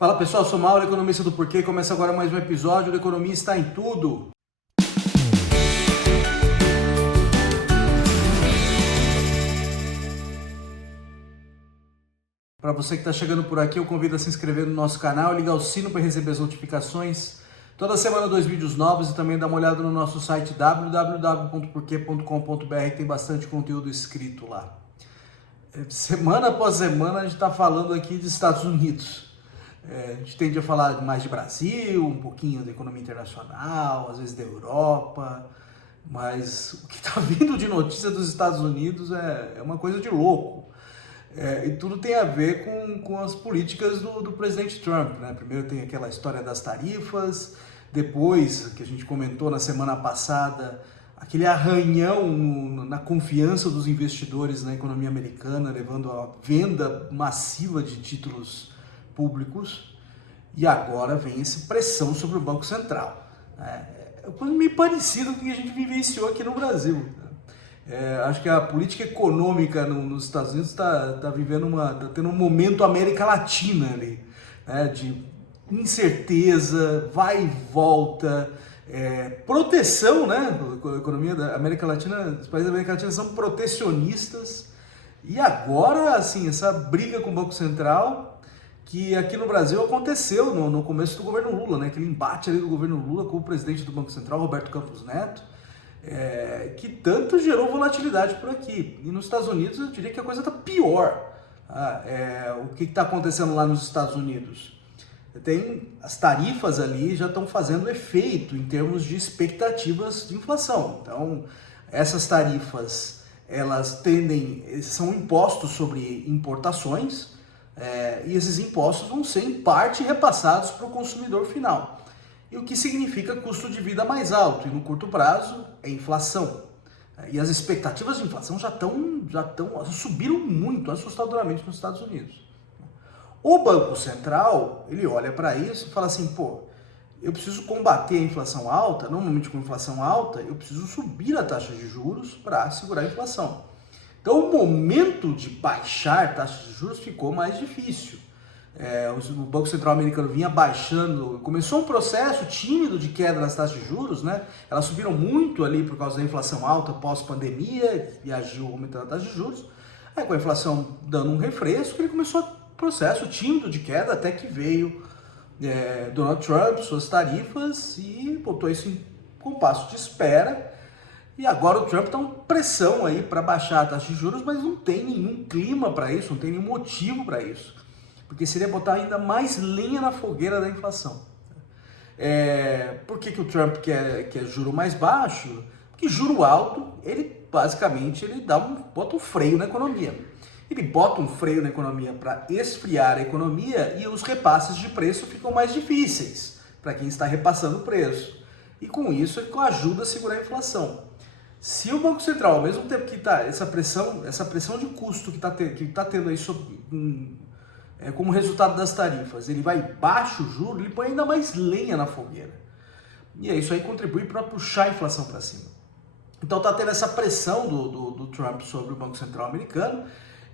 Fala pessoal, sou Mauro, economista do Porquê. Começa agora mais um episódio do Economia Está em Tudo. Para você que está chegando por aqui, eu convido a se inscrever no nosso canal e ligar o sino para receber as notificações. Toda semana 2 vídeos novos e também dá uma olhada no nosso site www.porquê.com.br, que tem bastante conteúdo escrito lá. Semana após semana a gente está falando aqui dos Estados Unidos. A gente tende a falar mais de Brasil, um pouquinho da economia internacional, às vezes da Europa, mas o que está vindo de notícia dos Estados Unidos é uma coisa de louco. E tudo tem a ver com as políticas do presidente Trump, né? Primeiro tem aquela história das tarifas, depois, que a gente comentou na semana passada, aquele arranhão na confiança dos investidores na economia americana, levando a venda massiva de títulos públicos, e agora vem essa pressão sobre o Banco Central. É uma coisa meio parecida com o que a gente vivenciou aqui no Brasil. Acho que a política econômica nos Estados Unidos está tendo um momento América Latina ali, né, de incerteza, vai e volta, proteção, né? A economia da América Latina, os países da América Latina são protecionistas, e agora, assim, essa briga com o Banco Central, que aqui no Brasil aconteceu no começo do governo Lula, né? Aquele embate ali do governo Lula com o presidente do Banco Central, Roberto Campos Neto, que tanto gerou volatilidade por aqui. E nos Estados Unidos eu diria que a coisa está pior. O que está acontecendo lá nos Estados Unidos? As tarifas ali já estão fazendo efeito em termos de expectativas de inflação. Então, essas tarifas, elas são impostos sobre importações, e esses impostos vão ser em parte repassados para o consumidor final. E o que significa custo de vida mais alto, e no curto prazo é inflação. E as expectativas de inflação já subiram muito, assustadoramente nos Estados Unidos. O Banco Central, ele olha para isso e fala assim, eu preciso combater a inflação alta, normalmente com inflação alta, eu preciso subir a taxa de juros para segurar a inflação. Então o momento de baixar taxas de juros ficou mais difícil. O Banco Central americano vinha baixando, começou um processo tímido de queda nas taxas de juros, né? Elas subiram muito ali por causa da inflação alta pós-pandemia e agiu aumentando a taxa de juros. Aí com a inflação dando um refresco, ele começou um processo tímido de queda até que veio Donald Trump, suas tarifas, e botou isso em compasso de espera. E agora o Trump está com pressão aí para baixar a taxa de juros, mas não tem nenhum clima para isso, não tem nenhum motivo para isso. Porque seria botar ainda mais lenha na fogueira da inflação. Por que o Trump quer juro mais baixo? Porque juro alto, ele basicamente bota um freio na economia. Ele bota um freio na economia para esfriar a economia, e os repasses de preço ficam mais difíceis para quem está repassando o preço. E com isso ele ajuda a segurar a inflação. Se o Banco Central, ao mesmo tempo que está essa pressão de custo que está tendo aí como resultado das tarifas, ele vai baixo o juro, ele põe ainda mais lenha na fogueira. E isso aí contribui para puxar a inflação para cima. Então está tendo essa pressão do Trump sobre o Banco Central americano.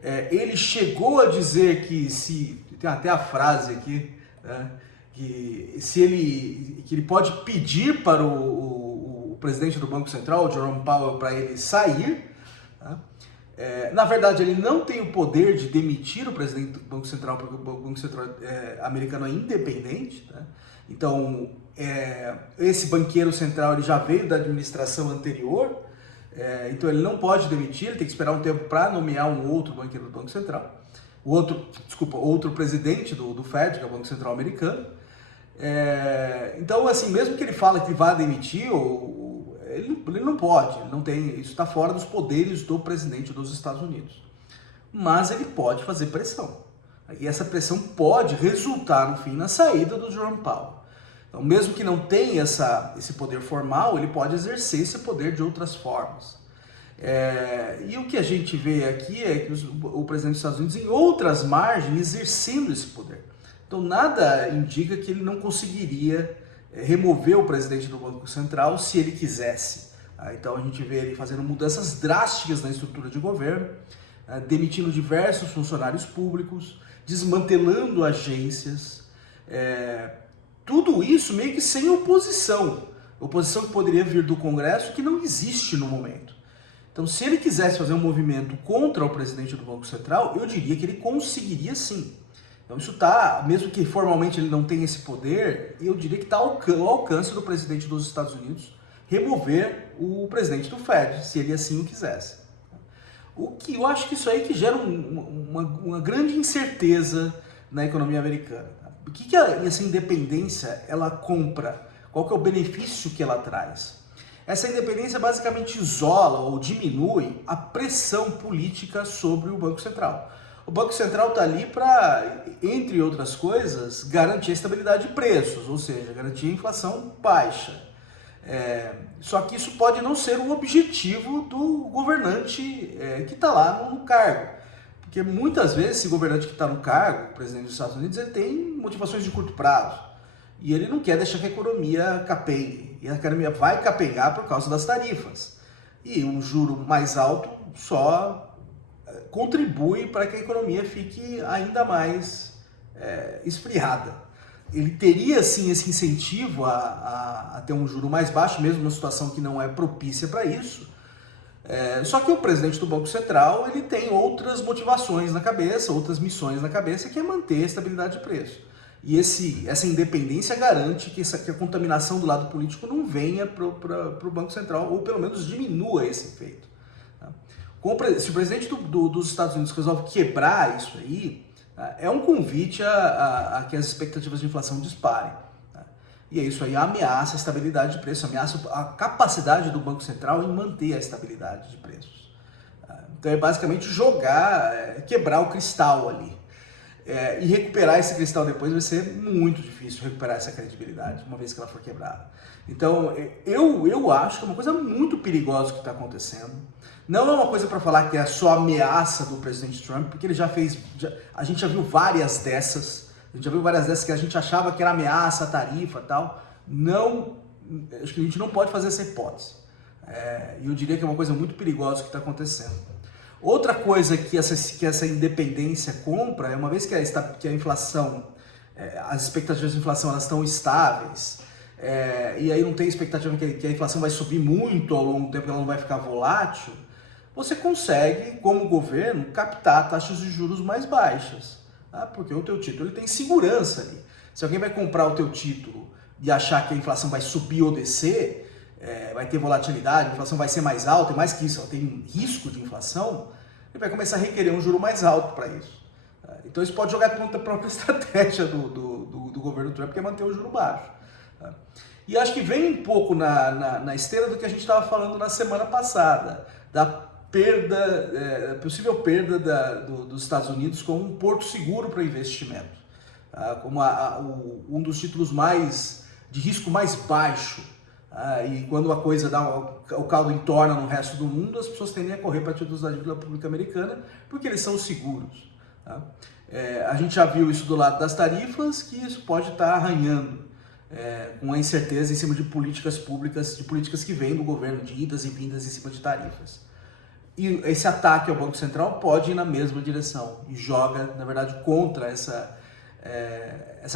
Ele chegou a dizer que tem até a frase aqui, né, que ele pode pedir para o presidente do Banco Central, o Jerome Powell, para ele sair. Tá? Na verdade, ele não tem o poder de demitir o presidente do Banco Central, porque o Banco Central americano é independente. Tá? Então, esse banqueiro central ele já veio da administração anterior, então ele não pode demitir, ele tem que esperar um tempo para nomear um outro banqueiro do Banco Central, outro presidente do Fed, que é o Banco Central americano. Então, assim, mesmo que ele fale que vai demitir, ele não pode, ele não tem, isso está fora dos poderes do presidente dos Estados Unidos. Mas ele pode fazer pressão. E essa pressão pode resultar, no fim, na saída do Jerome Powell. Então, mesmo que não tenha esse poder formal, ele pode exercer esse poder de outras formas. E o que a gente vê aqui é que o presidente dos Estados Unidos, em outras margens, exercendo esse poder. Então, nada indica que ele não conseguiria remover o presidente do Banco Central se ele quisesse. Então, a gente vê ele fazendo mudanças drásticas na estrutura de governo, demitindo diversos funcionários públicos, desmantelando agências, Tudo isso meio que sem oposição. Oposição que poderia vir do Congresso, que não existe no momento. Então, se ele quisesse fazer um movimento contra o presidente do Banco Central, eu diria que ele conseguiria sim. Então, isso está, mesmo que formalmente ele não tenha esse poder, eu diria que está ao alcance do presidente dos Estados Unidos remover o presidente do Fed, se ele assim o quisesse. O que eu acho que isso aí que gera uma grande incerteza na economia americana. O que essa independência ela compra? Qual que é o benefício que ela traz? Essa independência basicamente isola ou diminui a pressão política sobre o Banco Central. O Banco Central está ali para, entre outras coisas, garantir a estabilidade de preços, ou seja, garantir a inflação baixa. Só que isso pode não ser o objetivo do governante que está lá no cargo. Porque muitas vezes esse governante que está no cargo, o presidente dos Estados Unidos, ele tem motivações de curto prazo. E ele não quer deixar que a economia capengue. E a economia vai capengar por causa das tarifas. E um juro mais alto só contribui para que a economia fique ainda mais esfriada. Ele teria sim esse incentivo a ter um juro mais baixo, mesmo numa situação que não é propícia para isso. Só que o presidente do Banco Central ele tem outras motivações na cabeça, outras missões na cabeça, que é manter a estabilidade de preço. E essa independência garante que a contaminação do lado político não venha para o Banco Central, ou pelo menos diminua esse efeito. Tá? Se o presidente dos Estados Unidos resolve quebrar isso aí, tá? É um convite a que as expectativas de inflação disparem. Tá? E isso aí ameaça a estabilidade de preço, ameaça a capacidade do Banco Central em manter a estabilidade de preços. Tá? Então é basicamente quebrar o cristal ali. E recuperar esse cristal depois vai ser muito difícil, recuperar essa credibilidade, uma vez que ela for quebrada. Então, eu acho que é uma coisa muito perigosa que está acontecendo. Não é uma coisa para falar que é só ameaça do presidente Trump, porque ele já fez, a gente já viu várias dessas, que a gente achava que era ameaça, tarifa e tal. Não, acho que a gente não pode fazer essa hipótese. E eu diria que é uma coisa muito perigosa que está acontecendo. Outra coisa que essa independência compra é, uma vez que a inflação, as expectativas de inflação elas estão estáveis, e aí não tem expectativa que a inflação vai subir muito ao longo do tempo, ela não vai ficar volátil, você consegue, como governo, captar taxas de juros mais baixas, tá? Porque o teu título ele tem segurança ali. Se alguém vai comprar o teu título e achar que a inflação vai subir ou descer, vai ter volatilidade, a inflação vai ser mais alta, e mais que isso, ela tem risco de inflação, ele vai começar a requerer um juro mais alto para isso. Então isso pode jogar contra a própria estratégia do governo Trump, que é manter o juro baixo. E acho que vem um pouco na esteira do que a gente estava falando na semana passada, da possível perda dos Estados Unidos como um porto seguro para investimento, como um dos títulos de risco mais baixo. E quando a coisa o caldo entorna no resto do mundo, as pessoas tendem a correr para títulos da dívida pública americana, porque eles são seguros. Tá? A gente já viu isso do lado das tarifas, que isso pode estar arranhando com a incerteza em cima de políticas públicas, de políticas que vêm do governo, de idas e vindas em cima de tarifas. E esse ataque ao Banco Central pode ir na mesma direção e joga, na verdade, contra essa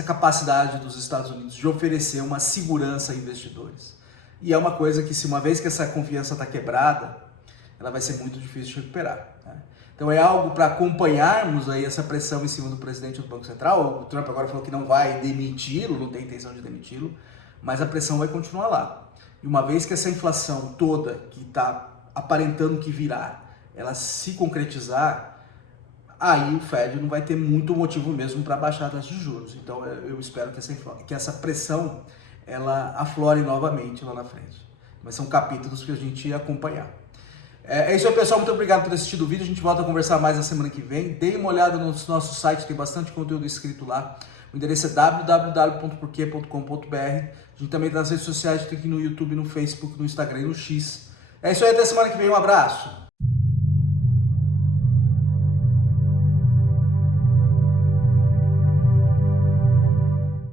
capacidade dos Estados Unidos de oferecer uma segurança a investidores. E é uma coisa que, uma vez que essa confiança está quebrada, ela vai ser muito difícil de recuperar. Né? Então é algo para acompanharmos aí essa pressão em cima do presidente do Banco Central. O Trump agora falou que não vai demiti-lo, não tem intenção de demiti-lo, mas a pressão vai continuar lá. E uma vez que essa inflação toda, que está aparentando que virá, ela se concretizar, aí o Fed não vai ter muito motivo mesmo para baixar a taxa de juros. Então eu espero que essa pressão ela aflore novamente lá na frente. Mas são capítulos que a gente ia acompanhar. É isso aí, pessoal. Muito obrigado por ter assistido o vídeo. A gente volta a conversar mais na semana que vem. Dê uma olhada no nosso site, tem bastante conteúdo escrito lá. O endereço é www.porquê.com.br. A gente também está nas redes sociais, tem aqui no YouTube, no Facebook, no Instagram e no X. É isso aí, até semana que vem. Um abraço.